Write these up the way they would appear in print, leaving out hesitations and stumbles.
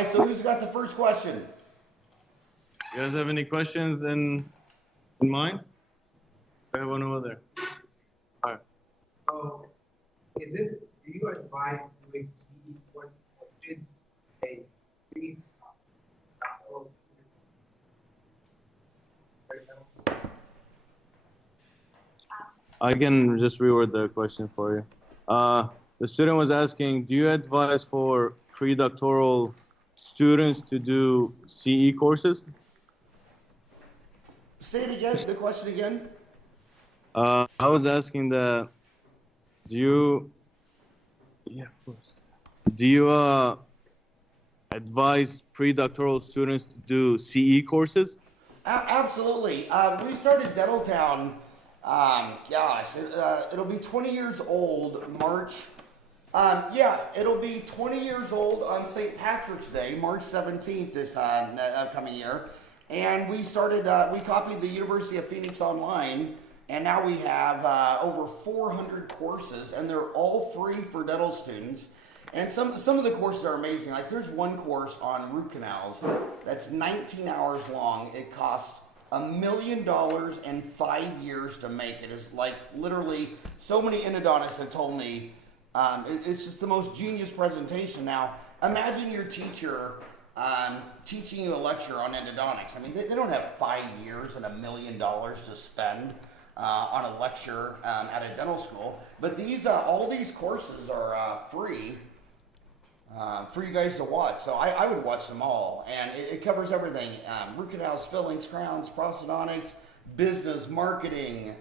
right, so who's got the first question? You guys have any questions in mind? I have one over there. All right. So, do you advise doing CE courses or did a free I can just reword the question for you. The student was asking, do you advise for pre-doctoral students to do CE courses? Say it again, the question again. I was asking that, do you advise pre-doctoral students to do CE courses? Absolutely. We started Dentaltown, it'll be 20 years old March. It'll be 20 years old on St. Patrick's Day, March 17th this upcoming year. And we started, we copied the University of Phoenix online, and now we have over 400 courses, and they're all free for dental students. And some of the courses are amazing. Like there's one course on root canals that's 19 hours long. It costs $1 million and 5 years to make it. It's like literally so many endodontists have told me it's just the most genius presentation. Now imagine your teacher teaching you a lecture on endodontics. I mean, they don't have 5 years and $1 million to spend on a lecture at a dental school. But these all these courses are free for you guys to watch. So I would watch them all. And it covers everything. Root canals, fillings, crowns, prosthodontics, business, marketing,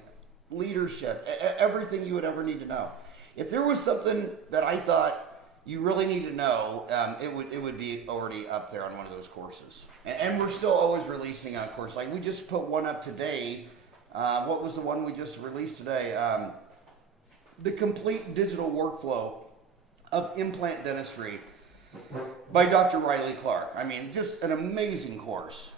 leadership, everything you would ever need to know. If there was something that I thought you really need to know, it would be already up there on one of those courses. And we're still always releasing a course. Like we just put one up today. What was the one we just released today? The complete digital workflow of implant dentistry by Dr. Riley Clark. I mean, just an amazing course.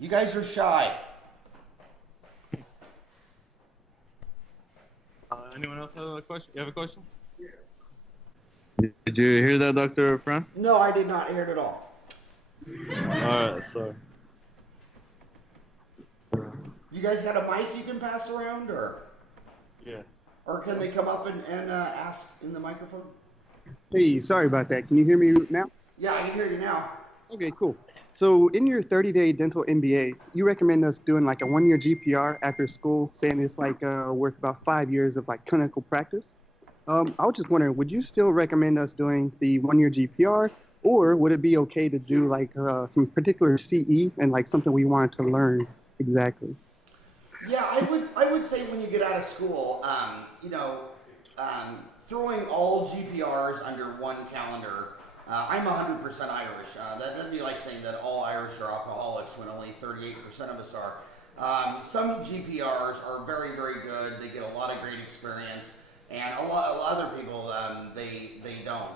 You guys are shy. Anyone else have a question? You have a question? Yeah. Did you hear that, Dr. Farran? No, I did not hear it at all. All right, sorry. You guys got a mic you can pass around, or? Yeah. Or can they come up and ask in the microphone? Hey, sorry about that. Can you hear me now? Yeah, I can hear you now. Okay, cool. So in your 30-day dental MBA, you recommend us doing like a 1-year GPR after school, saying it's like worth about 5 years of like clinical practice. I was just wondering, would you still recommend us doing the 1-year GPR, or would it be okay to do like some particular CE and like something we wanted to learn exactly? Yeah, I would say when you get out of school, throwing all GPRs under one calendar. I'm 100% Irish. That'd be like saying that all Irish are alcoholics when only 38% of us are. Some GPRs are very, very good. They get a lot of great experience, and a lot of other people they don't.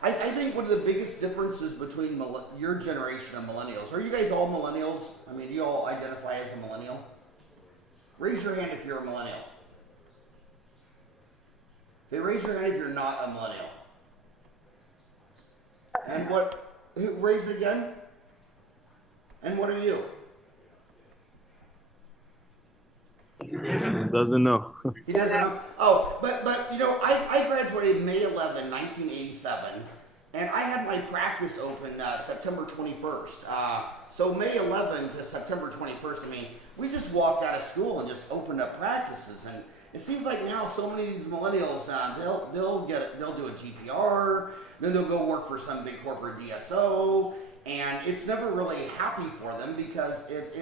I think one of the biggest differences between your generation and millennials. Are you guys all millennials? I mean, do you all identify as a millennial? Raise your hand if you're a millennial. Okay, raise your hand if you're not a millennial. And raise it again? And what are you? Doesn't know. He doesn't know? Oh, but I graduated May 11, 1987, and I had my practice open September 21st. So May 11 to September 21st, I mean, we just walked out of school and just opened up practices. And it seems like now so many of these millennials, they'll do a GPR, then they'll go work for some big corporate DSO, and it's never really happy for them, because if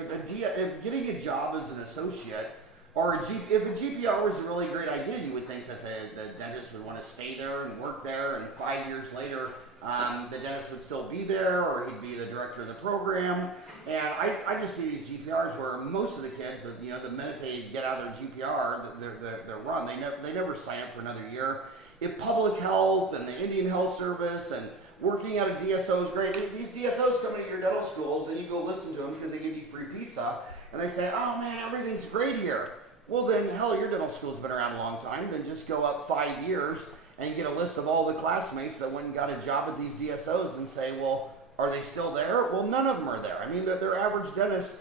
getting a job as an associate, or if a GPR was a really great idea, you would think that the dentist would want to stay there and work there, and 5 years later, the dentist would still be there, or he'd be the director of the program. And I just see these GPRs where most of the kids, the minute they get out of their GPR, they're run. They never sign up for another year. If public health and the Indian Health Service and working at a DSO is great, these DSOs come into your dental schools and you go listen to them because they give you free pizza, and they say, oh man, everything's great here. Well then, hell, your dental school's been around a long time. Then just go up 5 years and get a list of all the classmates that went and got a job at these DSOs and say, well, are they still there? Well, none of them are there. I mean, their average dentist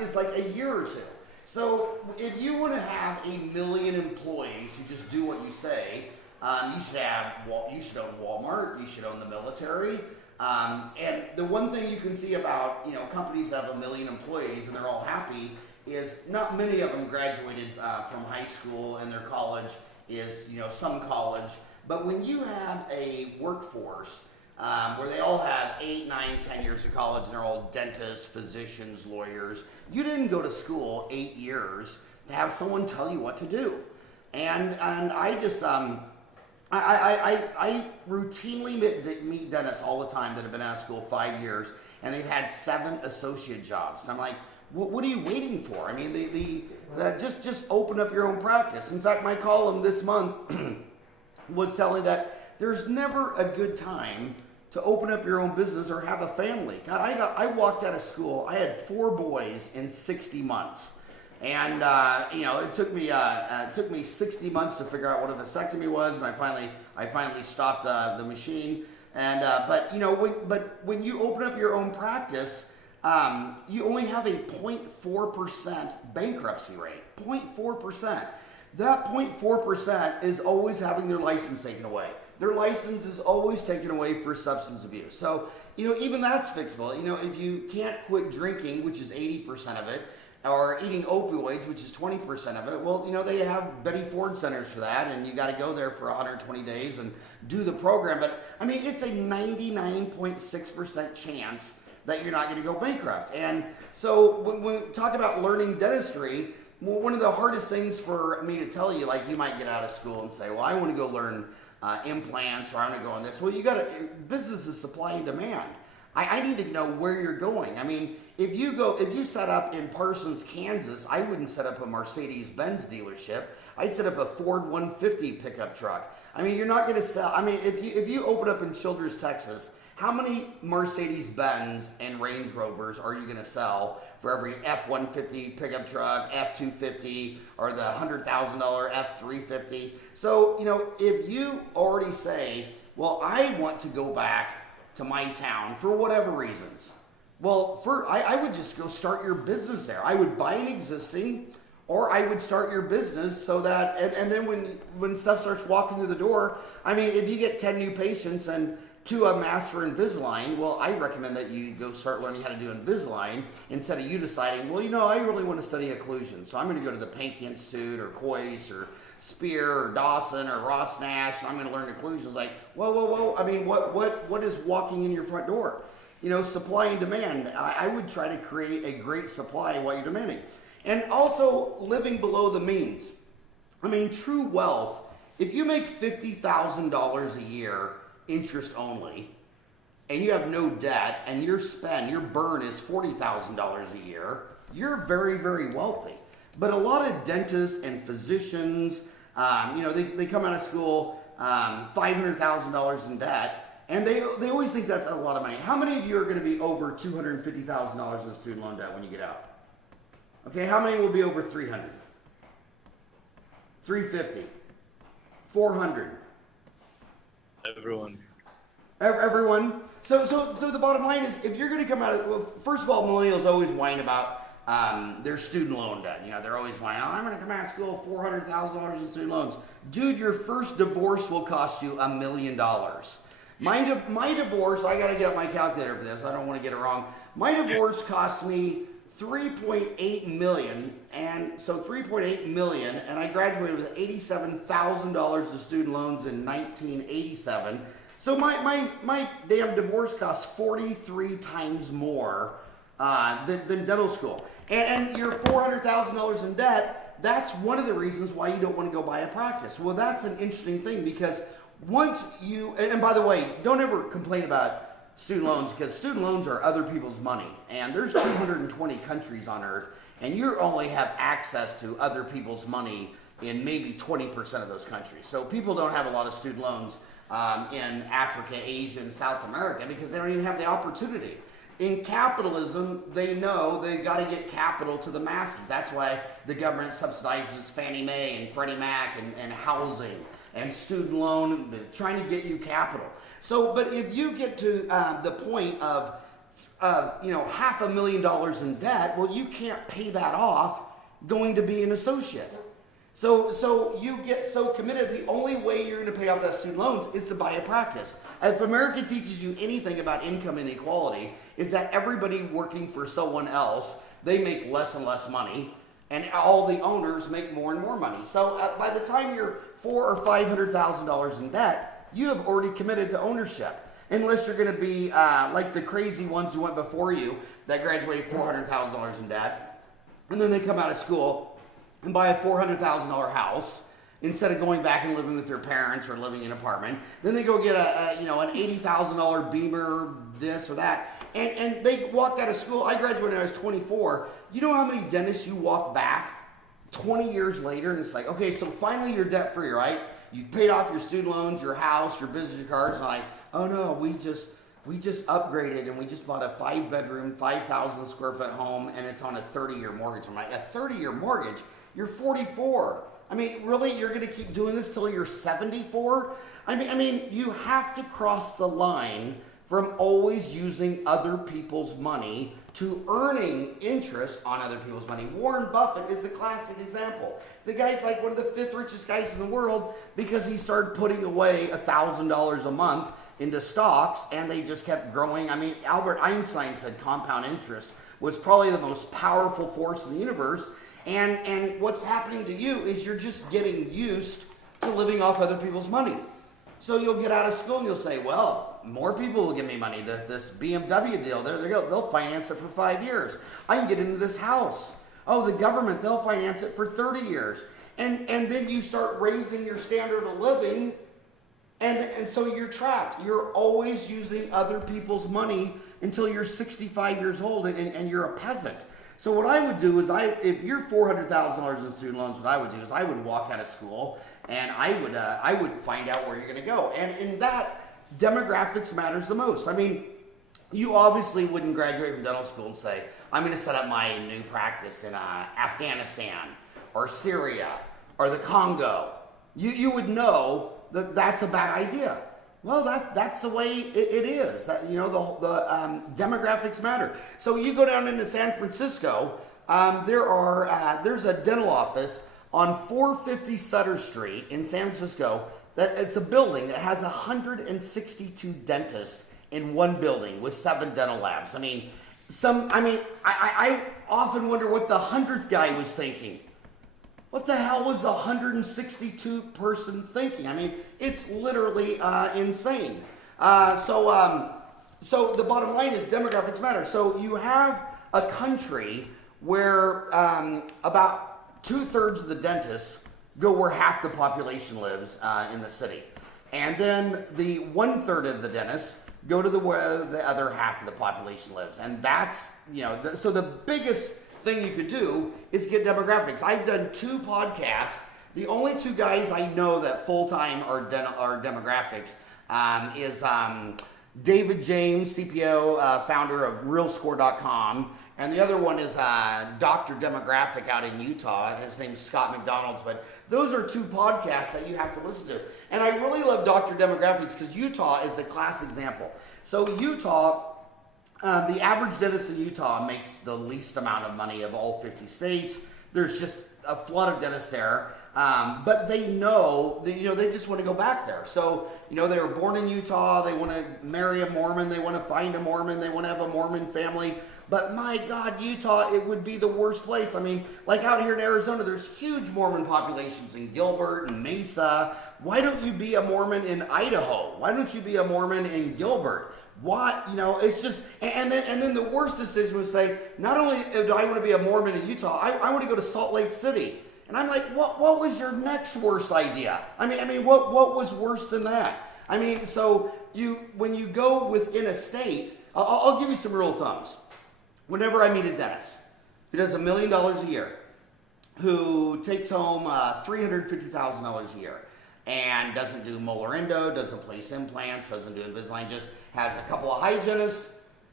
is like a year or two. So if you want to have 1 million employees who just do what you say, you should own Walmart, you should own the military. And the one thing you can see about companies that have 1 million employees and they're all happy is not many of them graduated from high school, and their college is some college. But when you have a workforce where they all have 8, 9, 10 years of college, and they're all dentists, physicians, lawyers, you didn't go to school 8 years to have someone tell you what to do. And I just I routinely meet dentists all the time that have been out of school 5 years, and they've had 7 associate jobs. And I'm like, what are you waiting for? I mean, just open up your own practice. In fact, my column this month was telling that there's never a good time to open up your own business or have a family. God, I walked out of school. I had 4 boys in 60 months. And it took me 60 months to figure out what a vasectomy was, and I finally stopped the machine. And but when you open up your own practice, you only have a 0.4% bankruptcy rate. 0.4%. That 0.4% is always having their license taken away. Their license is always taken away for substance abuse. So even that's fixable. If you can't quit drinking, which is 80% of it, or eating opioids, which is 20% of it, well, they have Betty Ford centers for that, and you got to go there for 120 days and do the program. But I mean, it's a 99.6% chance that you're not going to go bankrupt. And so when we talk about learning dentistry, well, one of the hardest things for me to tell you, like you might get out of school and say, well, I want to go learn implants, or I want to go on this. Well, business is supply and demand. I need to know where you're going. I mean, if you set up in Parsons, Kansas, I wouldn't set up a Mercedes-Benz dealership. I'd set up a Ford 150 pickup truck. I mean, you're not going to sell. I mean, if you open up in Childress, Texas, how many Mercedes-Benz and Range Rovers are you going to sell for every F-150 pickup truck, F-250, or the $100,000 F-350? So, if you already say, well, I want to go back to my town for whatever reasons, well, I would just go start your business there. I would buy an existing, or I would start your business so that, and then when stuff starts walking through the door, I mean, if you get 10 new patients and 2 of them ask for Invisalign, well, I recommend that you go start learning how to do Invisalign instead of you deciding, well, I really want to study occlusion, so I'm going to go to the Pankey Institute or Coyce or Spear or Dawson or Ross Nash, and I'm going to learn occlusion. It's like, whoa. I mean, what is walking in your front door? Supply and demand. I would try to create a great supply while you're demanding. And also living below the means. I mean, true wealth, if you make $50,000 a year interest only, and you have no debt, and your burn is $40,000 a year, you're very, very wealthy. But a lot of dentists and physicians, they come out of school $500,000 in debt, and they always think that's a lot of money. How many of you are going to be over $250,000 in student loan debt when you get out? Okay, how many will be over 300? 350? 400? Everyone. Everyone. So the bottom line is, if you're going to come out of, well, first of all, millennials always whine about their student loan debt. They're always whining, oh, I'm going to come out of school $400,000 in student loans. Dude, your first divorce will cost you $1 million. My divorce, I got to get my calculator for this. I don't want to get it wrong. My divorce cost me $3.8 million, and so $3.8 million, and I graduated with $87,000 of student loans in 1987. So my damn divorce costs 43 times more than dental school. And you're $400,000 in debt. That's one of the reasons why you don't want to go buy a practice. Well, that's an interesting thing, because once you, and by the way, don't ever complain about student loans, because student loans are other people's money, and there's 220 countries on earth, and you only have access to other people's money in maybe 20% of those countries. So people don't have a lot of student loans in Africa, Asia, and South America, because they don't even have the opportunity. In capitalism, they know they got to get capital to the masses. That's why the government subsidizes Fannie Mae and Freddie Mac and housing. and student loan, they're trying to get you capital. So, but if you get to the point of $500,000 in debt, well, you can't pay that off going to be an associate. So you get so committed, the only way you're going to pay off that student loans is to buy a practice. If America teaches you anything about income inequality, is that everybody working for someone else, they make less and less money, and all the owners make more and more money. So by the time you're $400,000 or $500,000 in debt, you have already committed to ownership. Unless you're going to be like the crazy ones who went before you that graduated $400,000 in debt, and then they come out of school and buy a $400,000 house instead of going back and living with their parents or living in an apartment. Then they go get an $80,000 Beamer, this or that, and they walked out of school. I graduated when I was 24. You know how many dentists you walk back 20 years later, and it's like, okay, so finally you're debt free, right? You paid off your student loans, your house, your business cards, and like, oh no, we just upgraded and we just bought a 5-bedroom, 5,000 square foot home, and it's on a 30-year mortgage. I'm like, a 30-year mortgage? You're 44. I mean, really, you're going to keep doing this till you're 74? I mean, you have to cross the line from always using other people's money to earning interest on other people's money. Warren Buffett is the classic example. The guy's like one of the 5th richest guys in the world because he started putting away $1,000 a month into stocks, and they just kept growing. I mean, Albert Einstein said compound interest was probably the most powerful force in the universe. And what's happening to you is you're just getting used to living off other people's money. So you'll get out of school and you'll say, well, more people will give me money. This BMW deal, there they go. They'll finance it for 5 years. I can get into this house. Oh, the government, they'll finance it for 30 years. And then you start raising your standard of living, and so you're trapped. You're always using other people's money until you're 65 years old and you're a peasant. So what I would do is, if you're $400,000 in student loans, what I would do is I would walk out of school and I would find out where you're going to go. And in that, demographics matters the most. I mean, you obviously wouldn't graduate from dental school and say, I'm going to set up my new practice in Afghanistan or Syria or the Congo. You would know that that's a bad idea. Well, that's the way it is. That, the demographics matter. So you go down into San Francisco. There's a dental office on 450 Sutter Street in San Francisco. That it's a building that has 162 dentists in one building with 7 dental labs. I often wonder what the 100th guy was thinking. What the hell was the 162 person thinking? I mean, it's literally insane. So the bottom line is demographics matter. So you have a country where about 2/3 of the dentists go where half the population lives in the city. And then the 1/3 of the dentists go to where the other half of the population lives. And that's, so the biggest thing you could do is get demographics. I've done 2 podcasts. The only 2 guys I know that full-time are demographics is David James, CPO, founder of RealScore.com, and the other one is Dr. Demographic out in Utah. His name's Scott McDonald's. But those are 2 podcasts that you have to listen to. And I really love Dr. Demographics because Utah is a class example. So Utah, the average dentist in Utah makes the least amount of money of all 50 states. There's just a flood of dentists there. But they know, they just want to go back there. So, they were born in Utah. They want to marry a Mormon. They want to find a Mormon. They want to have a Mormon family. But my God, Utah, it would be the worst place. I mean, like out here in Arizona, there's huge Mormon populations in Gilbert and Mesa. Why don't you be a Mormon in Idaho? Why don't you be a Mormon in Gilbert? What, it's just, and then the worst decision was say, not only do I want to be a Mormon in Utah, I want to go to Salt Lake City. And I'm like, what was your next worst idea? I mean, what was worse than that? I mean, so when you go within a state, I'll give you some rule of thumbs. Whenever I meet a dentist who does $1 million a year, who takes home $350,000 a year, and doesn't do molar endo, doesn't place implants, doesn't do Invisalign, just has a couple of hygienists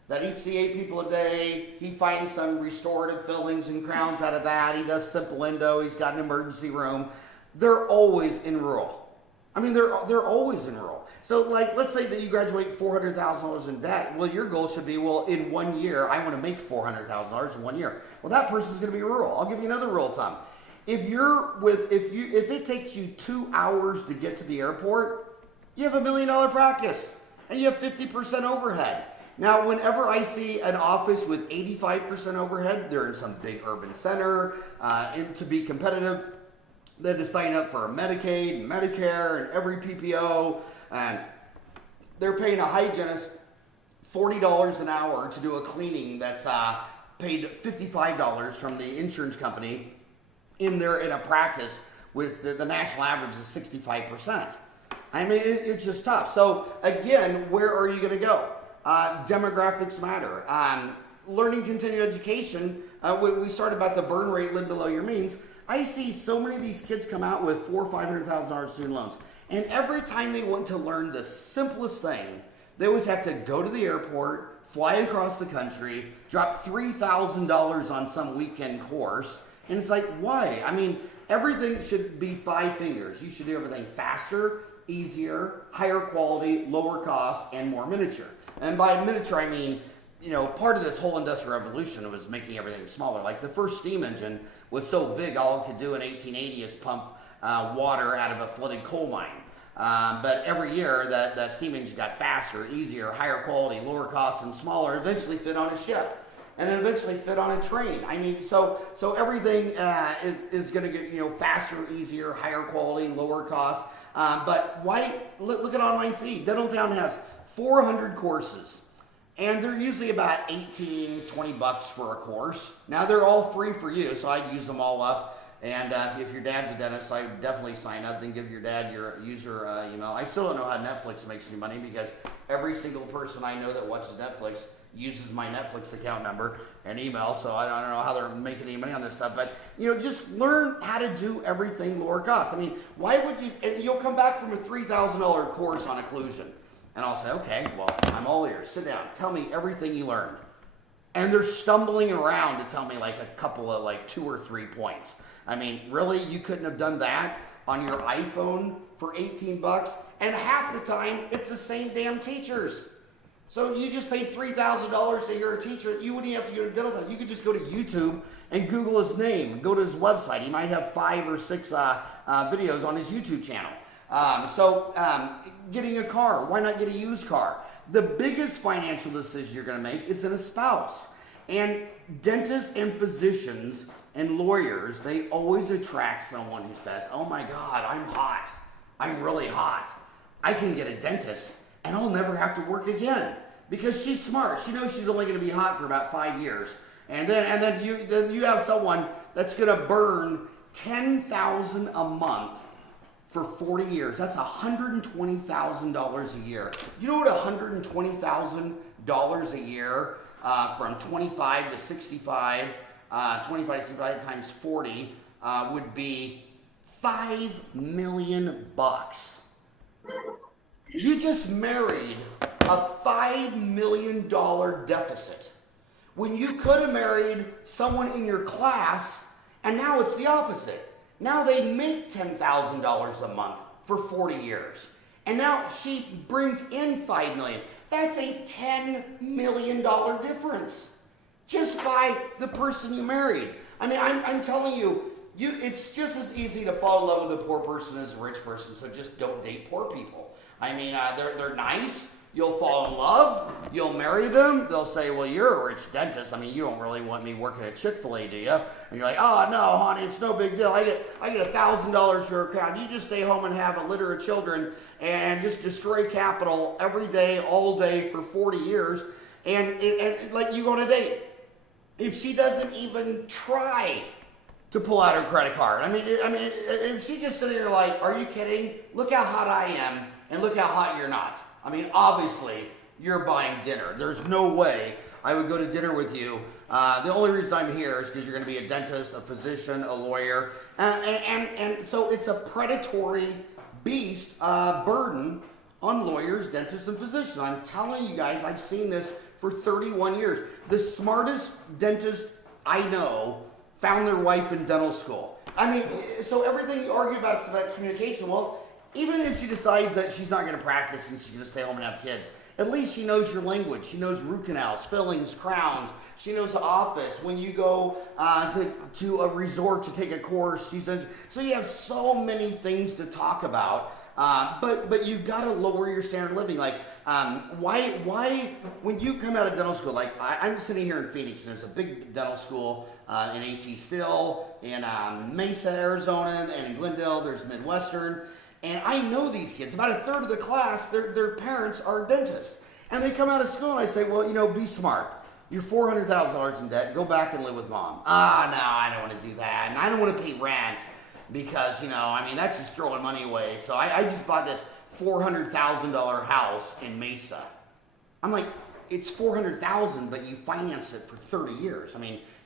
that eat see 8 people a day. He finds some restorative fillings and crowns out of that. He does simple endo. He's got an emergency room. They're always in rural. I mean, they're always in rural. So, like, let's say that you graduate $400,000 in debt. Well, your goal should be, well, in 1 year, I want to make $400,000 in 1 year. Well, that person's going to be rural. I'll give you another rule of thumb. If it takes you 2 hours to get to the airport, you have $1 million practice, and you have 50% overhead. Now, whenever I see an office with 85% overhead, they're in some big urban center, and to be competitive, they had to sign up for Medicaid and Medicare and every PPO, and they're paying a hygienist $40 an hour to do a cleaning that's paid $55 from the insurance company in a practice with the national average is 65%. I mean, it's just tough. So again, where are you going to go? Demographics matter. Learning continuing education, we started about the burn rate, live below your means. I see so many of these kids come out with $400,000 or $500,000 student loans. And every time they want to learn the simplest thing, they always have to go to the airport, fly across the country, drop $3,000 on some weekend course. And it's like, why? I mean, everything should be 5 fingers. You should do everything faster, easier, higher quality, lower cost, and more miniature. And by miniature, I mean, part of this whole industrial revolution was making everything smaller. Like the first steam engine was so big, all it could do in 1880 is pump water out of a flooded coal mine. But every year, that steam engine got faster, easier, higher quality, lower cost, and smaller, eventually fit on a ship. And then eventually fit on a train. I mean, so everything is going to get, faster, easier, higher quality, lower cost. But why, look at Online CE. Dentaltown has 400 courses. And they're usually about $18-20 for a course. Now they're all free for you, so I'd use them all up. And if your dad's a dentist, I would definitely sign up. Then give your dad your user email. I still don't know how Netflix makes any money because every single person I know that watches Netflix uses my Netflix account number and email. So I don't know how they're making any money on this stuff. But just learn how to do everything lower cost. I mean, why would you? And you'll come back from a $3,000 course on occlusion. And I'll say, okay, well, I'm all ears. Sit down. Tell me everything you learned. And they're stumbling around to tell me like a couple of 2 or 3 points. I mean, really, you couldn't have done that on your iPhone for $18? And half the time, it's the same damn teachers. So you just paid $3,000 to hear a teacher. You wouldn't even have to go to dental time. You could just go to YouTube and Google his name and go to his website. He might have 5 or 6 videos on his YouTube channel. Getting a car, why not get a used car? The biggest financial decision you're going to make is in a spouse. And dentists and physicians and lawyers, they always attract someone who says, oh my God, I'm hot. I'm really hot. I can get a dentist and I'll never have to work again because she's smart. She knows she's only going to be hot for about 5 years. And then you have someone that's going to burn $10,000 a month for 40 years. That's $120,000 a year. You know what $120,000 a year from 25 to 65, 25 to 65 times 40 would be $5 million. You just married a $5 million deficit when you could have married someone in your class, and now it's the opposite. Now they make $10,000 a month for 40 years. And now she brings in $5 million. That's a $10 million difference just by the person you married. I mean, I'm telling you, it's just as easy to fall in love with a poor person as a rich person, so just don't date poor people. I mean, they're nice. You'll fall in love. You'll marry them. They'll say, well, you're a rich dentist. I mean, you don't really want me working at Chick-fil-A, do you? And you're like, oh, no, honey, it's no big deal. I get $1,000 for your account. You just stay home and have a litter of children and just destroy capital every day, all day for 40 years. And like you go on a date. If she doesn't even try to pull out her credit card. I mean, if she just sitting there like, are you kidding? Look how hot I am and look how hot you're not. I mean, obviously, you're buying dinner. There's no way I would go to dinner with you. The only reason I'm here is because you're going to be a dentist, a physician, a lawyer. And so it's a predatory beast burden on lawyers, dentists, and physicians. I'm telling you guys, I've seen this for 31 years. The smartest dentist I know found their wife in dental school. I mean, so everything you argue about is about communication. Well, Even if she decides that she's not going to practice and she's going to stay home and have kids, at least she knows your language. She knows root canals, fillings, crowns. She knows the office. When you go to a resort to take a course, so you have so many things to talk about. But you've got to lower your standard of living. Like, why when you come out of dental school, like I'm sitting here in Phoenix, and there's a big dental school in AT Still, in Mesa, Arizona, and in Glendale, there's Midwestern. And I know these kids. About a third of the class, their parents are dentists. And they come out of school and I say, well, be smart. You're $400,000 in debt. Go back and live with mom. No, I don't want to do that. And I don't want to pay rent because, that's just throwing money away. So I just bought this $400,000 house in Mesa. I'm like, it's $400,000, but you financed it for 30 years.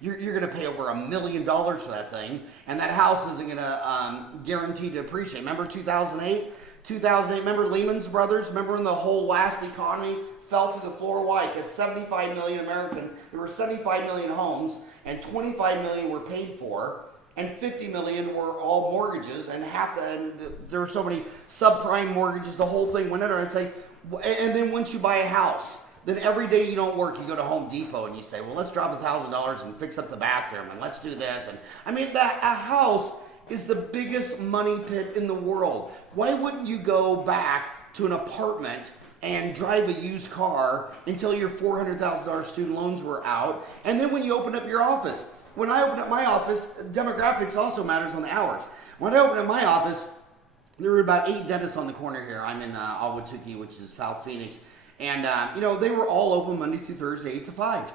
You're going to pay over $1 million for that thing, and that house isn't going to guarantee to appreciate. Remember 2008? 2008, remember Lehman Brothers? Remember when the whole last economy fell through the floor? Why? Because 75 million there were 75 million homes, and 25 million were paid for, and 50 million were all mortgages, and there were so many subprime mortgages, the whole thing went under. And then once you buy a house, then every day you don't work, you go to Home Depot and you say, well, let's drop $1,000 and fix up the bathroom and let's do this. And a house is the biggest money pit in the world. Why wouldn't you go back to an apartment and drive a used car until your $400,000 student loans were out? And then when you open up your office, when I opened up my office, demographics also matters on the hours. When I opened up my office, there were about 8 dentists on the corner here. I'm in Ahwatukee, which is South Phoenix. And, they were all open Monday through Thursday, 8 to 5.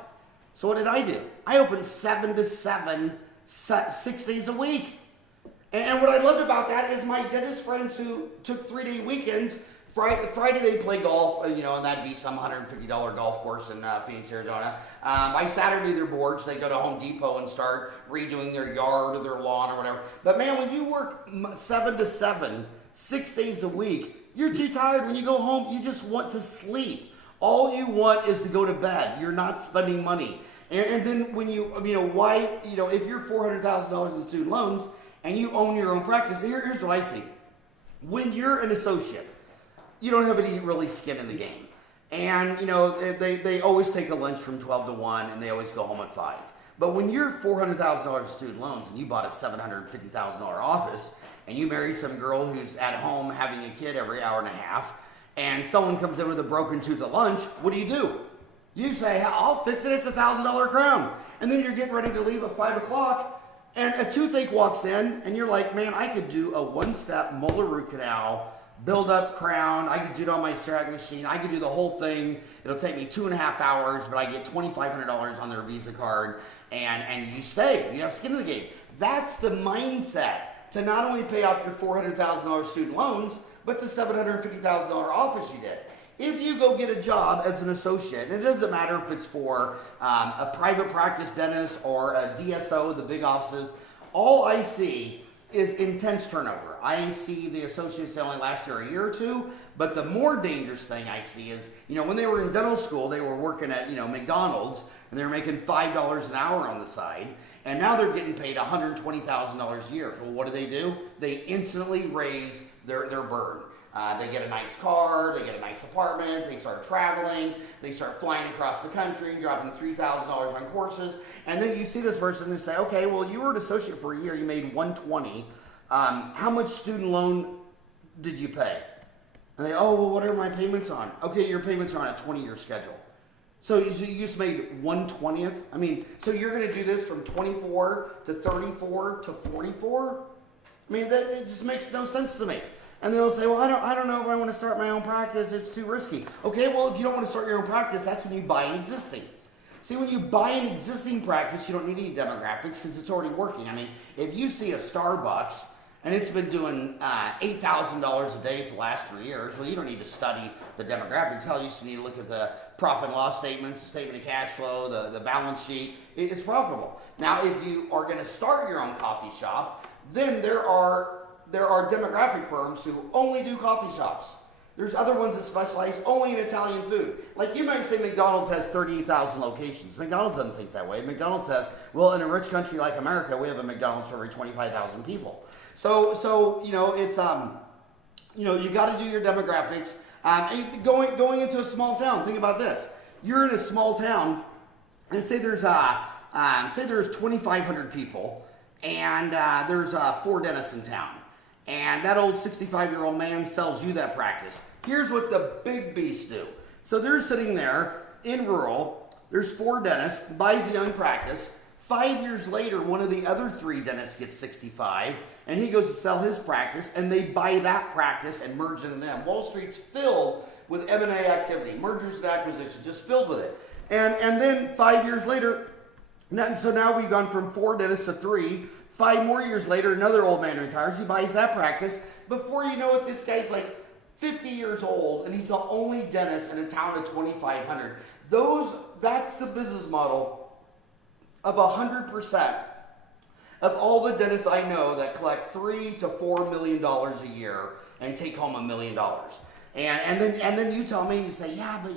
So what did I do? I opened 7 to 7, 6 days a week. And what I loved about that is my dentist friends who took 3-day weekends, Friday they play golf, and that'd be some $150 golf course in Phoenix, Arizona. By Saturday they're bored, so they go to Home Depot and start redoing their yard or their lawn or whatever. But man, when you work 7 to 7, 6 days a week, you're too tired. When you go home, you just want to sleep. All you want is to go to bed. You're not spending money. And then when if you're $400,000 in student loans and you own your own practice, here's what I see. When you're an associate, you don't have any really skin in the game. And, they always take a lunch from 12 to 1 and they always go home at 5. But when you're $400,000 in student loans and you bought a $750,000 office, and you married some girl who's at home having a kid every hour and a half, and someone comes in with a broken tooth at lunch, what do? You say, I'll fix it, it's a $1,000 crown. And then you're getting ready to leave at 5 o'clock, and a toothache walks in, and you're like, man, I could do a one-step molar root canal, build up crown, I could do it on my Strat machine, I could do the whole thing, it'll take me 2.5 hours, but I get $2,500 on their Visa card, and you stay, you have skin in the game. That's the mindset to not only pay off your $400,000 student loans, but the $750,000 office you did. If you go get a job as an associate, and it doesn't matter if it's for a private practice dentist or a DSO, the big offices, all I see is intense turnover. I see the associates that only last here a year or two, but the more dangerous thing I see is, when they were in dental school, they were working at, McDonald's, and they were making $5 an hour on the side, and now they're getting paid $120,000 a year. So what do? They instantly raise their burden. They get a nice car, they get a nice apartment, they start traveling, they start flying across the country, dropping $3,000 on courses, and then you see this person and say, okay, well, you were an associate for a year, you made $120. How much student loan did you pay? And they, oh, well, what are my payments on? Okay, your payments are on a 20-year schedule. So you just made 1/20th? So you're going to do this from 24 to 34 to 44? It just makes no sense to me. And they'll say, well, I don't know if I want to start my own practice. It's too risky. Okay, well, if you don't want to start your own practice, that's when you buy an existing. See, when you buy an existing practice, you don't need any demographics because it's already working. If you see a Starbucks and it's been doing $8,000 a day for the last 3 years, well, you don't need to study the demographics. Hell, you just need to look at the profit and loss statements, the statement of cash flow, the balance sheet. It's profitable. Now, if you are going to start your own coffee shop, then there are demographic firms who only do coffee shops. There's other ones that specialize only in Italian food. Like you might say McDonald's has 38,000 locations. McDonald's doesn't think that way. McDonald's says, well, in a rich country like America, we have a McDonald's for every 25,000 people. So it's you got to do your demographics. And going into a small town, think about this. You're in a small town, and say there's 2,500 people, and there's 4 dentists in town. And that old 65-year-old man sells you that practice. Here's what the big beasts do. So they're sitting there in rural, there's 4 dentists, buys a young practice. 5 years later, one of the other 3 dentists gets 65, and he goes to sell his practice, and they buy that practice and merge into them. Wall Street's filled with M&A activity, mergers and acquisitions, just filled with it. And then 5 years later, so now we've gone from 4 dentists to 3. 5 more years later, another old man retires. He buys that practice. Before you know it, this guy's like 50 years old, and he's the only dentist in a town of 2,500. That's the business model of 100% of all the dentists I know that collect $3 to $4 million a year and take home $1 million. And then you tell me, you say, yeah, but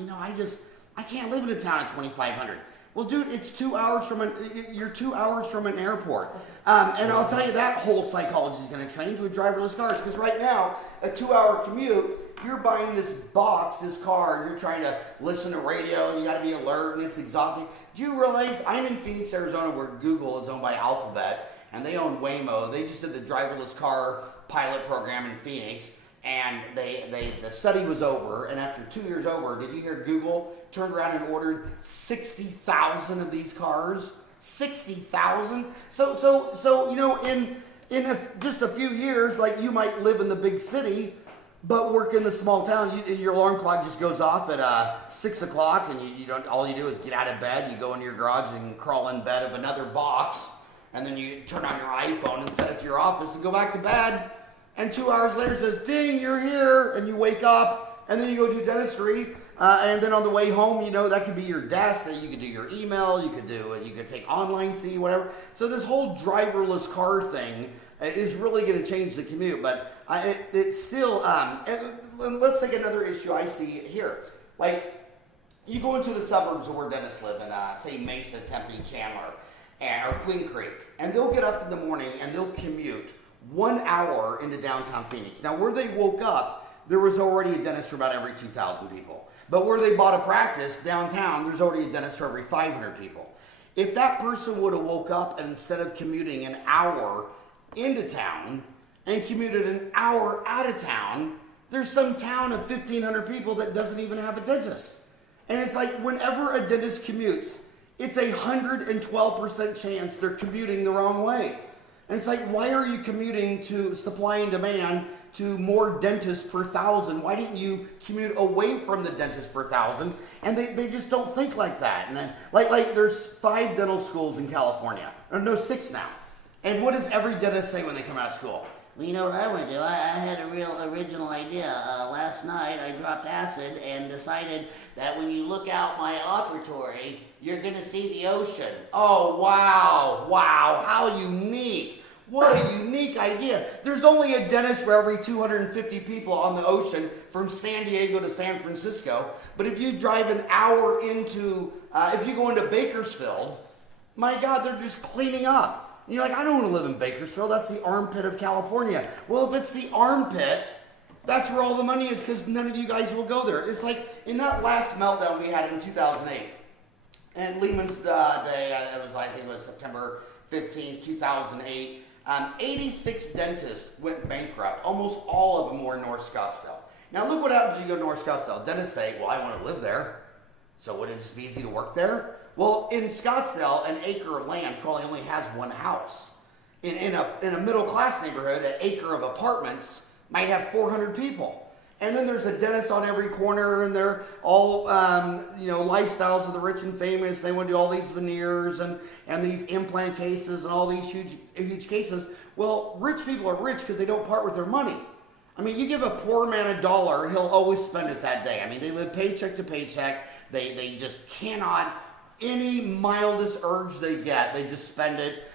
I can't live in a town of 2,500. Well, dude, it's 2 hours you're 2 hours from an airport. And I'll tell you, that whole psychology is going to change with driverless cars. Because right now, a 2-hour commute, you're buying this car, and you're trying to listen to radio, and you got to be alert, and it's exhausting. Do you realize I'm in Phoenix, Arizona, where Google is owned by Alphabet, and they own Waymo. They just did the driverless car pilot program in Phoenix. And the study was over, and after 2 years over, did you hear Google turned around and ordered 60,000 of these cars? 60,000? So in just a few years, like, you might live in the big city, but work in the small town. Your alarm clock just goes off at 6 o'clock, and you don't. All you do is get out of bed, you go into your garage and crawl in bed of another box, and then you turn on your iPhone and set it to your office and go back to bed. And 2 hours later it says, ding, you're here. And you wake up, and then you go do dentistry. And then on the way home, that could be your desk. You could do your email. You could take online see, whatever. So this whole driverless car thing is really going to change the commute. But it's still, let's take another issue I see here. Like, you go into the suburbs where dentists live in, say, Mesa, Tempe, Chandler, or Queen Creek. And they'll get up in the morning and they'll commute 1 hour into downtown Phoenix. Now, where they woke up, there was already a dentist for about every 2,000 people. But where they bought a practice downtown, there's already a dentist for every 500 people. If that person would have woke up and instead of commuting an hour into town and commuted an hour out of town, there's some town of 1,500 people that doesn't even have a dentist. And it's like, whenever a dentist commutes, it's 112% chance they're commuting the wrong way. And it's like, why are you commuting to supply and demand to more dentists per 1,000? Why didn't you commute away from the dentist per 1,000? And they just don't think like that. And then, like there's 5 dental schools in California. Or no, 6 now. And what does every dentist say when they come out of school? Well, you know what I would do? I had a real original idea. Last night I dropped acid and decided that when you look out my operatory, you're going to see the ocean. Oh, wow, how unique. What a unique idea. There's only a dentist for every 250 people on the ocean from San Diego to San Francisco. But if you drive an hour if you go into Bakersfield, my God, they're just cleaning up. And you're like, I don't want to live in Bakersfield. That's the armpit of California. Well, if it's the armpit, that's where all the money is, because none of you guys will go there. It's like in that last meltdown we had in 2008, and Lehman's Day, I think it was September 15, 2008, 86 dentists went bankrupt. Almost all of them were in North Scottsdale. Now look what happens when you go to North Scottsdale. Dentists say, well, I want to live there. So would it just be easy to work there? Well, in Scottsdale, an acre of land probably only has one house. In a middle-class neighborhood, an acre of apartments might have 400 people. And then there's a dentist on every corner, and they're all, lifestyles of the rich and famous. They want to do all these veneers and these implant cases and all these huge cases. Well, rich people are rich because they don't part with their money. I mean, you give a poor man $1, he'll always spend it that day. I mean, they live paycheck to paycheck. They just cannot, any mildest urge they get, they just spend it.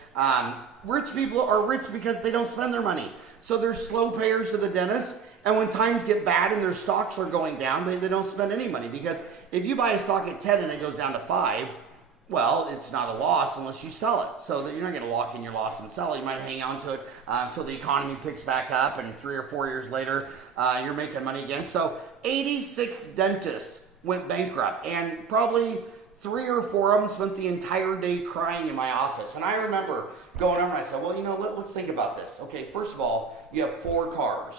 Rich people are rich because they don't spend their money. So they're slow payers to the dentist. And when times get bad and their stocks are going down, they don't spend any money. Because if you buy a stock at 10 and it goes down to 5, Well, it's not a loss unless you sell it. So that you're not going to lock in your loss and sell it. You might hang on to it until the economy picks back up, and 3 or 4 years later, you're making money again. So 86 dentists went bankrupt, and probably 3 or 4 of them spent the entire day crying in my office. And I remember going over and I said, well, let's think about this. Okay, first of all, you have 4 cars.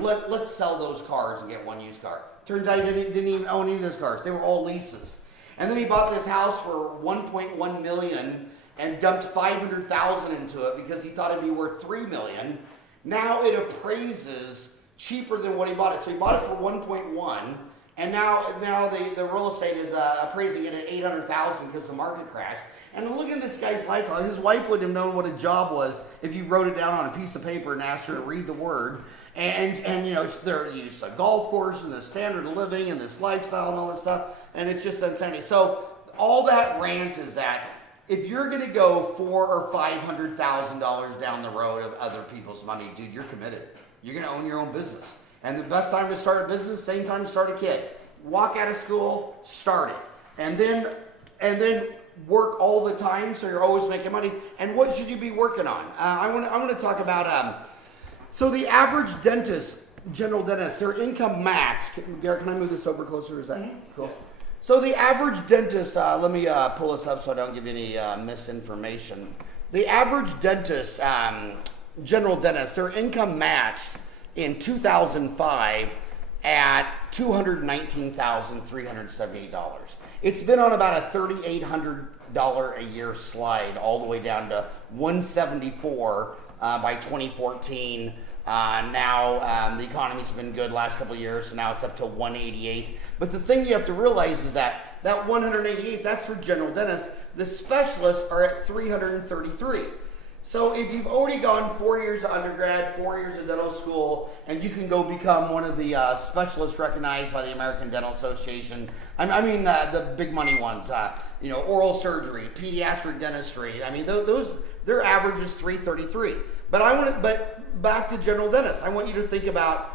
Let's sell those cars and get 1 used car. Turns out he didn't even own any of those cars. They were all leases. And then he bought this house for $1.1 million and dumped $500,000 into it because he thought it'd be worth $3 million. Now it appraises cheaper than what he bought it. So he bought it for 1.1, and now the real estate is appraising it at $800,000 because the market crashed. And look at this guy's life. His wife wouldn't have known what a job was if you wrote it down on a piece of paper and asked her to read the word. And they're used to golf course and the standard of living and this lifestyle and all this stuff. And it's just insanity. So all that rant is that if you're going to go $400,000 or $500,000 down the road of other people's money, dude, you're committed. You're going to own your own business. And the best time to start a business, same time to start a kid. Walk out of school, start it. And then work all the time so you're always making money. And what should you be working on? I want to talk about, so the average dentist, general dentist, their income max, Garrett, can I move this over closer? Is that cool? So the average dentist, let me pull this up so I don't give you any misinformation. The average dentist, general dentist, their income matched in 2005 at $219,378. It's been on about a $3,800 a year slide all the way down to $174 by 2014. Now the economy's been good last couple of years, so now it's up to 188. But the thing you have to realize is that 188, that's for general dentists. The specialists are at 333. So if you've already gone 4 years of undergrad, 4 years of dental school, and you can go become one of the specialists recognized by the American Dental Association, I mean the big money ones, oral surgery, pediatric dentistry. I mean those their average is 333. But back to general dentists, I want you to think about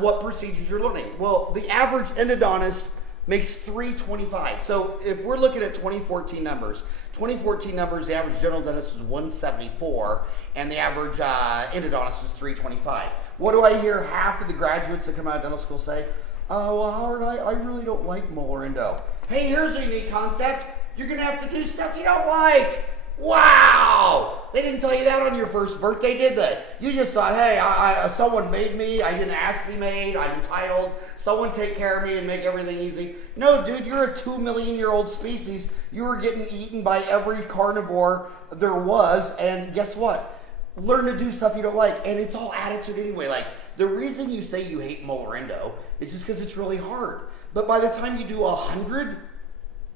what procedures you're learning. Well, the average endodontist makes $325. So if we're looking at 2014 numbers, the average general dentist is $174, and the average endodontist is $325. What do I hear half of the graduates that come out of dental school say? Well, Howard, I really don't like molar endo. Hey, here's a unique concept. You're going to have to do stuff you don't like. Wow! They didn't tell you that on your first birthday, did they? You just thought, hey, someone made me. I didn't ask to be made. I'm entitled. Someone take care of me and make everything easy. No, dude, you're a 2 million year old species. You were getting eaten by every carnivore there was. And guess what? Learn to do stuff you don't like. And it's all attitude anyway. Like, the reason you say you hate molar endo is just because it's really hard. But by the time you do 100,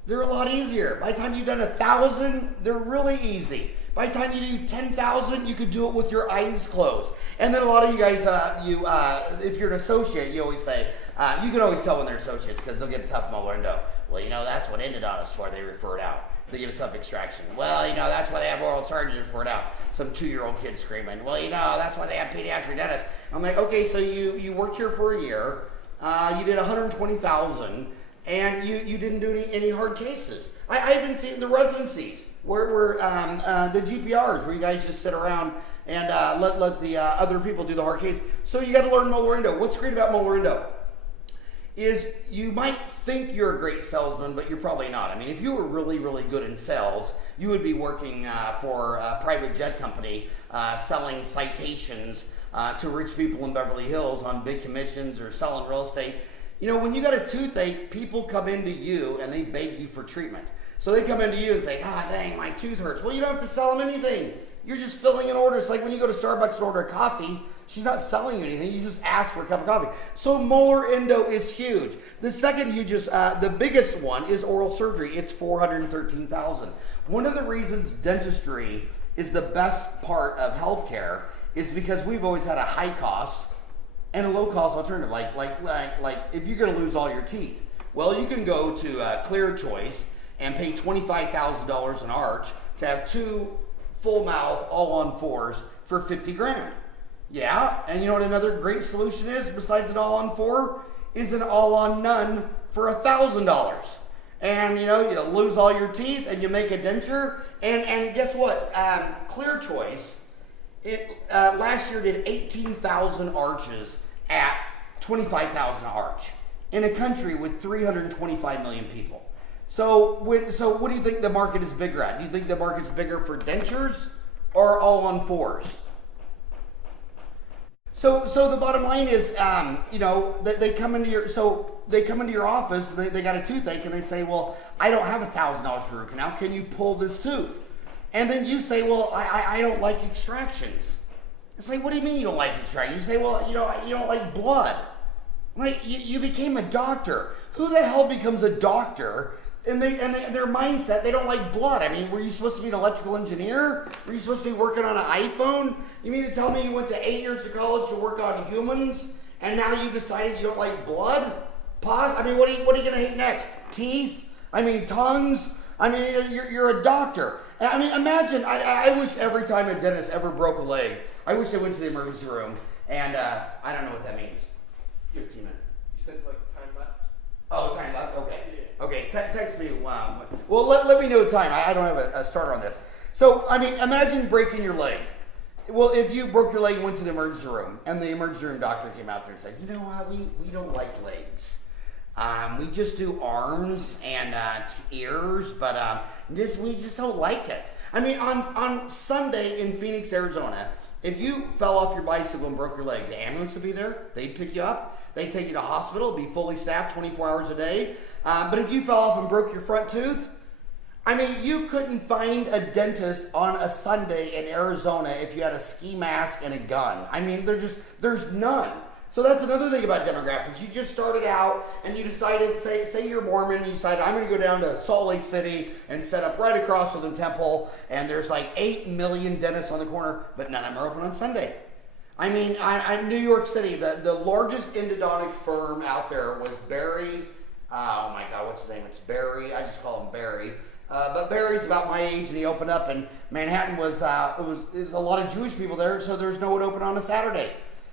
they're a lot easier. By the time you've done 1,000, they're really easy. By the time you do 10,000, you could do it with your eyes closed. And then a lot of you guys, if you're an associate, you always say, you can always tell when they're associates because they'll get a tough molar endo. Well, that's what endodontists for. They refer it out. They get a tough extraction. Well, that's why they have oral surgery to refer it out. Some 2-year-old kid screaming. Well, that's why they have pediatric dentists. I'm like, okay, so you worked here for a year. You did 120,000. And you didn't do any hard cases. I even seen the residencies where the GPRs where you guys just sit around and let the other people do the hard case. So you got to learn molar endo. What's great about molar endo is you might think you're a great salesman, but you're probably not. I mean, if you were really, really good in sales, you would be working for a private jet company selling citations to rich people in Beverly Hills on big commissions or selling real estate. When you got a toothache, people come into you and they beg you for treatment. So they come into you and say, dang, my tooth hurts. Well, you don't have to sell them anything. You're just filling an order. It's like when you go to Starbucks and order a coffee, she's not selling you anything. You just ask for a cup of coffee. So molar endo is huge. The second the biggest one is oral surgery. It's $413,000. One of the reasons dentistry is the best part of healthcare is because we've always had a high cost and a low-cost alternative, like if you're going to lose all your teeth, well, you can go to Clear Choice and pay $25,000 an arch to have 2 full mouth, all-on-4s for $50,000. Yeah, and you know what another great solution is besides an all-on-4 is an all-on-none for $1,000. and you lose all your teeth and you make a denture. And guess what? Clear Choice, last year did 18,000 arches at 25,000 arch in a country with 325 million people. So what do you think the market is bigger at? Do you think the market's bigger for dentures or all on fours? So the bottom line is, they come into your office, they got a toothache, and they say, well, I don't have $1,000 for a root canal. Can you pull this tooth? And then you say, well, I don't like extractions. It's like, what do you mean you don't like extractions? You say, well, you don't like blood. Like, you became a doctor. Who the hell becomes a doctor? And their mindset, they don't like blood. I mean, were you supposed to be an electrical engineer? Were you supposed to be working on an iPhone? You mean to tell me you went to 8 years of college to work on humans, and now you decided you don't like blood? Pause. I mean, what are you going to hate next? Teeth? I mean, tongues? I mean, you're a doctor. And I mean, imagine, I wish every time a dentist ever broke a leg, I wish they went to the emergency room, and I don't know what that means. 15 minutes. You said like time left? Oh, time left? Okay. Okay, text me. Wow. Well, let me know the time. I don't have a starter on this. So, I mean, imagine breaking your leg. Well, if you broke your leg and went to the emergency room, and the emergency room doctor came out there and said, you know what, we don't like legs. We just do arms and ears, but we just don't like it. I mean, on Sunday in Phoenix, Arizona, if you fell off your bicycle and broke your legs, the ambulance would be there. They'd pick you up. They'd take you to hospital. It'd be fully staffed 24 hours a day. But if you fell off and broke your front tooth, I mean, you couldn't find a dentist on a Sunday in Arizona if you had a ski mask and a gun. I mean, there's none. So that's another thing about demographics. You just started out and you decided, say you're Mormon, and you decided, I'm going to go down to Salt Lake City and set up right across from the temple, and there's like 8 million dentists on the corner, but none of them are open on Sunday. I mean, I'm New York City. The largest endodontic firm out there was Barry. Oh my God, what's his name? It's Barry. I just call him Barry. But Barry's about my age, and he opened up, and Manhattan was a lot of Jewish people there, so there's no one open on a Saturday.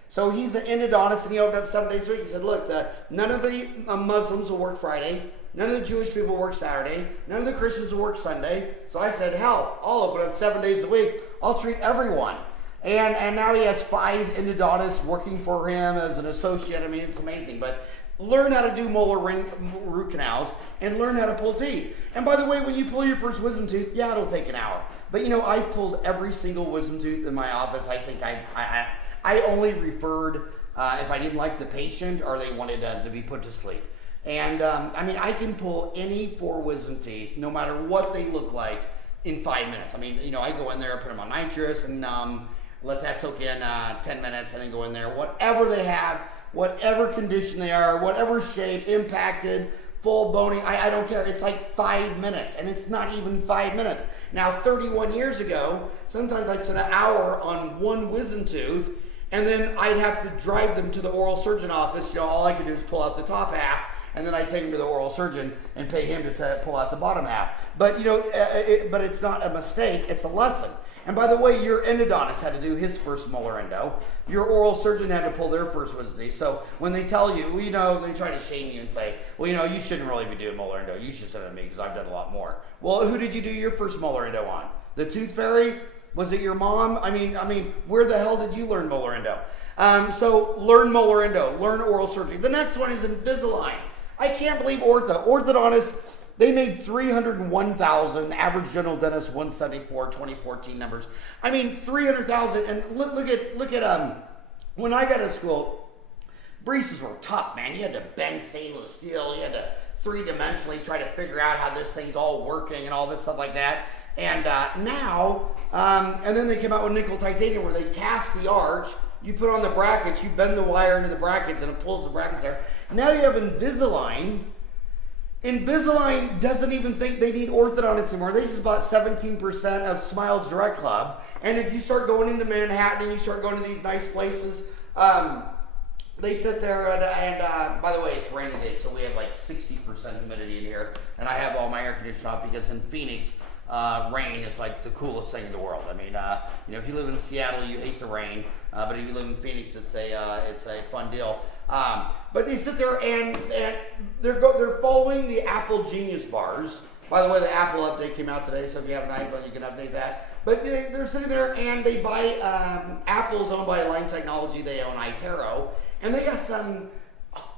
So he's an endodontist, and he opened up 7 days a week. He said, look, none of the Muslims will work Friday. None of the Jewish people work Saturday. None of the Christians will work Sunday. So I said, hell, I'll open up 7 days a week. I'll treat everyone. And now he has 5 endodontists working for him as an associate. I mean, it's amazing. But learn how to do molar root canals and learn how to pull teeth. And by the way, when you pull your first wisdom tooth, yeah, it'll take an hour. But I've pulled every single wisdom tooth in my office. I think I only referred if I didn't like the patient or they wanted to be put to sleep. And I mean, I can pull any 4 wisdom teeth, no matter what they look like, in 5 minutes. I mean, I go in there, put them on nitrous and let that soak in 10 minutes, and then go in there, whatever they have, whatever condition they are, whatever shape, impacted, full bony, I don't care. It's like 5 minutes, and it's not even 5 minutes. Now, 31 years ago, sometimes I'd spend an hour on one wisdom tooth, and then I'd have to drive them to the oral surgeon office. All I could do is pull out the top half, and then I'd take them to the oral surgeon and pay him to pull out the bottom half. But but it's not a mistake, it's a lesson. And by the way, your endodontist had to do his first molar endo. Your oral surgeon had to pull their first wisdom teeth. So when they tell you, they try to shame you and say, well, you shouldn't really be doing molar endo. You should send it to me because I've done a lot more. Well, who did you do your first molar endo on? The tooth fairy? Was it your mom? I mean, where the hell did you learn molar endo? So learn molar endo, learn oral surgery. The next one is Invisalign. I can't believe orthodontists. They made 301,000, average general dentist 174, 2014 numbers. I mean, 300,000, and look at when I got to school, braces were tough, man. You had to bend stainless steel. You had to 3-dimensionally try to figure out how this thing's all working and all this stuff like that. And now, and then they came out with nickel titanium where they cast the arch, you put on the brackets, you bend the wire into the brackets, and it pulls the brackets there. Now you have Invisalign. Invisalign doesn't even think they need orthodontists anymore. They just bought 17% of Smiles Direct Club. And if you start going into Manhattan and you start going to these nice places, they sit there and by the way, it's rainy day, so we have like 60% humidity in here. And I have all my air conditioning off because in Phoenix, rain is like the coolest thing in the world. I mean, you know, if you live in Seattle, you hate the rain, but if you live in Phoenix, it's a fun deal. But they sit there and they're following the Apple Genius bars. By the way, the Apple update came out today, so if you have an iPhone, you can update that. But they're sitting there and they buy Apple's owned by Align Technology. They own iTero, and they got some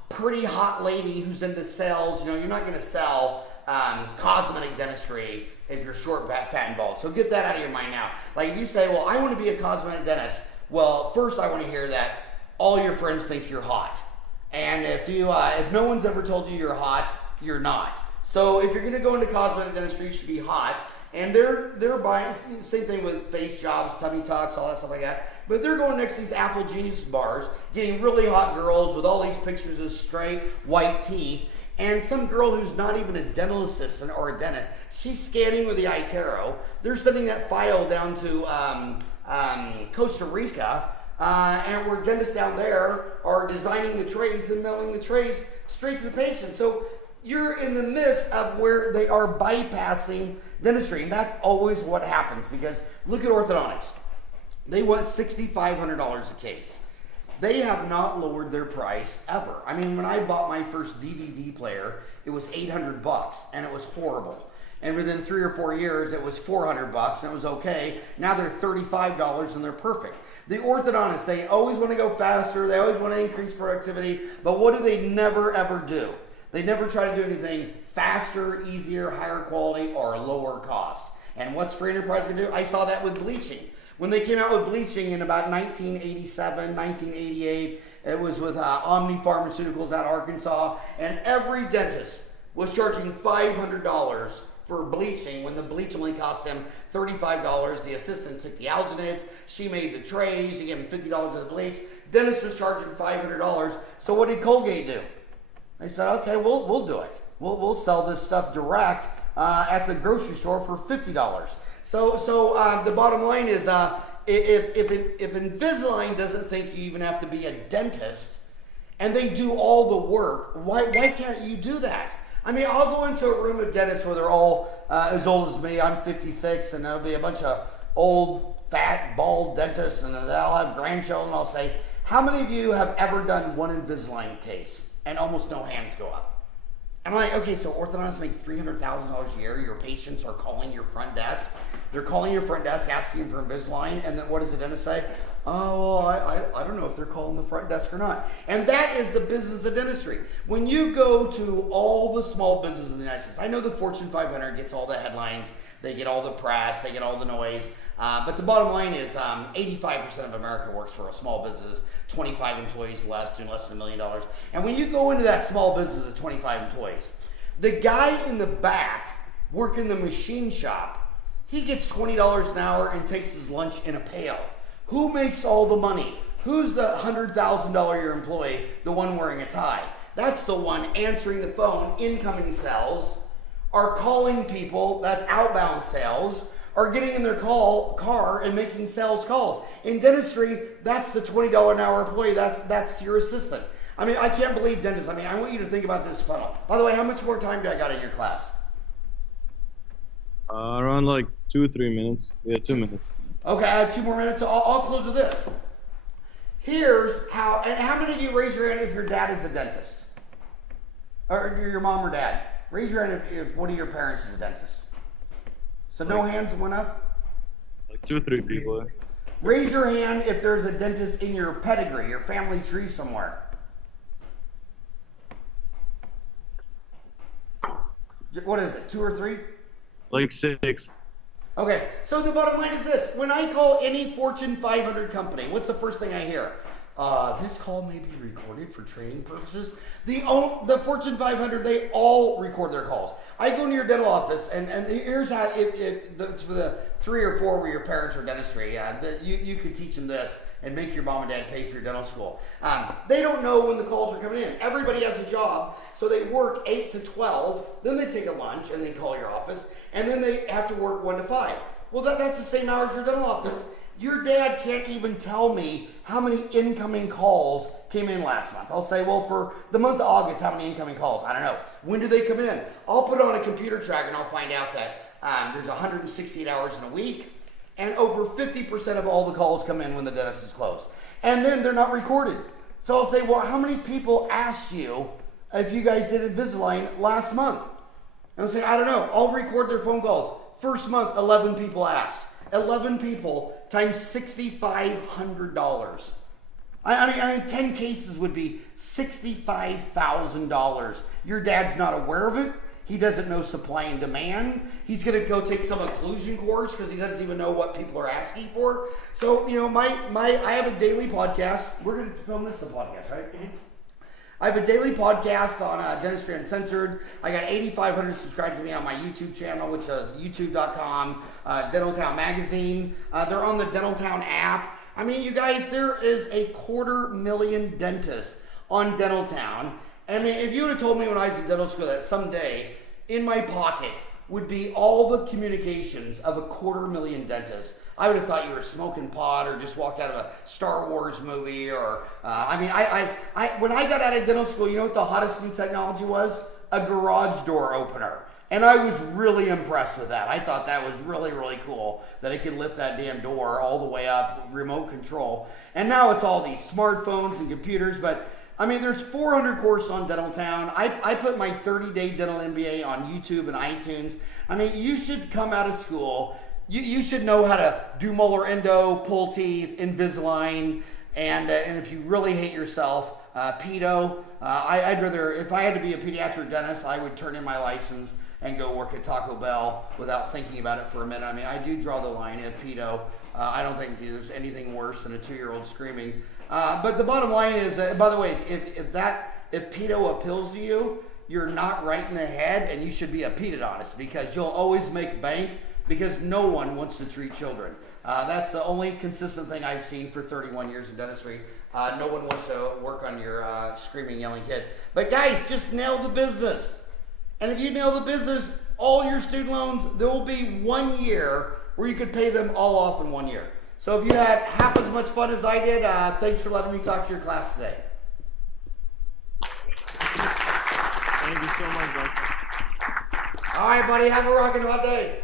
pretty hot lady who's into sales. You know, you're not going to sell cosmetic dentistry if you're short, fat, and bald. So get that out of your mind now. Like if you say, well, I want to be a cosmetic dentist. Well, first I want to hear that all your friends think you're hot. And if no one's ever told you you're hot, you're not. So if you're going to go into cosmetic dentistry, you should be hot. And they're buying, same thing with face jobs, tummy tucks, all that stuff like that. But they're going next to these Apple Genius bars, getting really hot girls with all these pictures of straight white teeth. And some girl who's not even a dental assistant or a dentist, she's scanning with the iTero. They're sending that file down to Costa Rica, and where dentists down there are designing the trays and mailing the trays straight to the patient. So you're in the midst of where they are bypassing dentistry, and that's always what happens, because look at orthodontics. They want $6,500 a case. They have not lowered their price ever. I mean, when I bought my first DVD player, it was $800 and it was horrible. And within 3 or 4 years, it was $400 and it was okay. Now they're $35 and they're perfect. The orthodontists, they always want to go faster. They always want to increase productivity. But what do they never ever do? They never try to do anything faster, easier, higher quality, or lower cost. And what's Free Enterprise going to do? I saw that with bleaching. When they came out with bleaching in about 1987, 1988, it was with Omni Pharmaceuticals out of Arkansas, and every dentist was charging $500 for bleaching when the bleach only cost them $35. The assistant took the alginates, she made the trays, you gave them $50 of the bleach. Dentist was charging $500. So what did Colgate do? They said, okay, we'll do it. We'll sell this stuff direct at the grocery store for $50. So the bottom line is, if Invisalign doesn't think you even have to be a dentist, and they do all the work, why can't you do that? I mean, I'll go into a room of dentists where they're all as old as me. I'm 56, and there'll be a bunch of old, fat, bald dentists, and they'll have grandchildren. I'll say, how many of you have ever done one Invisalign case? And almost no hands go up. I'm like, okay, so orthodontists make $300,000 a year. Your patients are calling your front desk. They're calling your front desk asking for Invisalign, and then what does the dentist say? Oh, well, I don't know if they're calling the front desk or not. And that is the business of dentistry. When you go to all the small businesses in the United States, I know the Fortune 500 gets all the headlines, they get all the press, they get all the noise, but the bottom line is 85% of America works for a small business, 25 employees less, doing less than $1 million. And when you go into that small business of 25 employees, the guy in the back working the machine shop, he gets $20 an hour and takes his lunch in a pail. Who makes all the money? Who's the $100,000 a year employee, the one wearing a tie? That's the one answering the phone, incoming sales, are calling people, that's outbound sales, are getting in their car and making sales calls. In dentistry, that's the $20 an hour employee, that's your assistant. I mean, I can't believe dentists. I mean, I want you to think about this funnel. By the way, how much more time do I got in your class? Around like 2-3 minutes. Yeah, 2 minutes. Okay, I have 2 more minutes, so I'll close with this. Here's how, and how many of you raise your hand if your dad is a dentist? Or your mom or dad? Raise your hand if one of your parents is a dentist. So no hands went up? Like 2-3 people. Raise your hand if there's a dentist in your pedigree, your family tree somewhere. What is it, 2 or 3? Like 6. Okay, so the bottom line is this. When I call any Fortune 500 company, what's the first thing I hear? This call may be recorded for training purposes. The Fortune 500, they all record their calls. I go into your dental office, and here's how, for the 3 or 4 where your parents are dentistry, you could teach them this and make your mom and dad pay for your dental school. They don't know when the calls are coming in. Everybody has a job, so they work 8 to 12, then they take a lunch and then call your office, and then they have to work 1 to 5. Well, that's the same hours as your dental office. Your dad can't even tell me how many incoming calls came in last month. I'll say, well, for the month of August, how many incoming calls? I don't know. When do they come in? I'll put on a computer tracker and I'll find out that There's 168 hours in a week, and over 50% of all the calls come in when the dentist is closed. And then they're not recorded. So I'll say, well, how many people asked you if you guys did Invisalign last month? And I'll say, I don't know. I'll record their phone calls. First month, 11 people asked. 11 people times $6,500. I mean, 10 cases would be $65,000. Your dad's not aware of it. He doesn't know supply and demand. He's going to go take some occlusion course because he doesn't even know what people are asking for. So, you know, I have a daily podcast. We're going to film this as a podcast, right? Mm-hmm. I have a daily podcast on Dentistry Uncensored. I got 8,500 subscribed to me on my YouTube channel, which is youtube.com, Dentaltown Magazine. They're on the Dentaltown app. I mean, you guys, there is 250,000 dentists on Dentaltown. I mean, if you would have told me when I was in dental school that someday in my pocket would be all the communications of 250,000 dentists, I would have thought you were smoking pot or just walked out of a Star Wars movie. Or I mean, when I got out of dental school, you know what the hottest new technology was? A garage door opener. And I was really impressed with that. I thought that was really, really cool that it could lift that damn door all the way up, remote control. And now it's all these smartphones and computers. But I mean, there's 400 courses on Dentaltown. I put my 30-day dental MBA on YouTube and iTunes. I mean, you should come out of school. You should know how to do molar endo, pull teeth, Invisalign, and if you really hate yourself, pedo. I'd rather, if I had to be a pediatric dentist, I would turn in my license and go work at Taco Bell without thinking about it for a minute. I mean, I do draw the line at pedo. I don't think there's anything worse than a 2-year-old screaming. But the bottom line is, by the way, if pedo appeals to you, you're not right in the head, and you should be a pedodontist because you'll always make bank because no one wants to treat children. That's the only consistent thing I've seen for 31 years in dentistry. No one wants to work on your screaming, yelling kid. But guys, just nail the business. And if you nail the business, all your student loans, there will be 1 year where you could pay them all off in 1 year. So if you had half as much fun as I did, thanks for letting me talk to your class today. Thank you so much, Doctor. All right, buddy. Have a rocking hot day.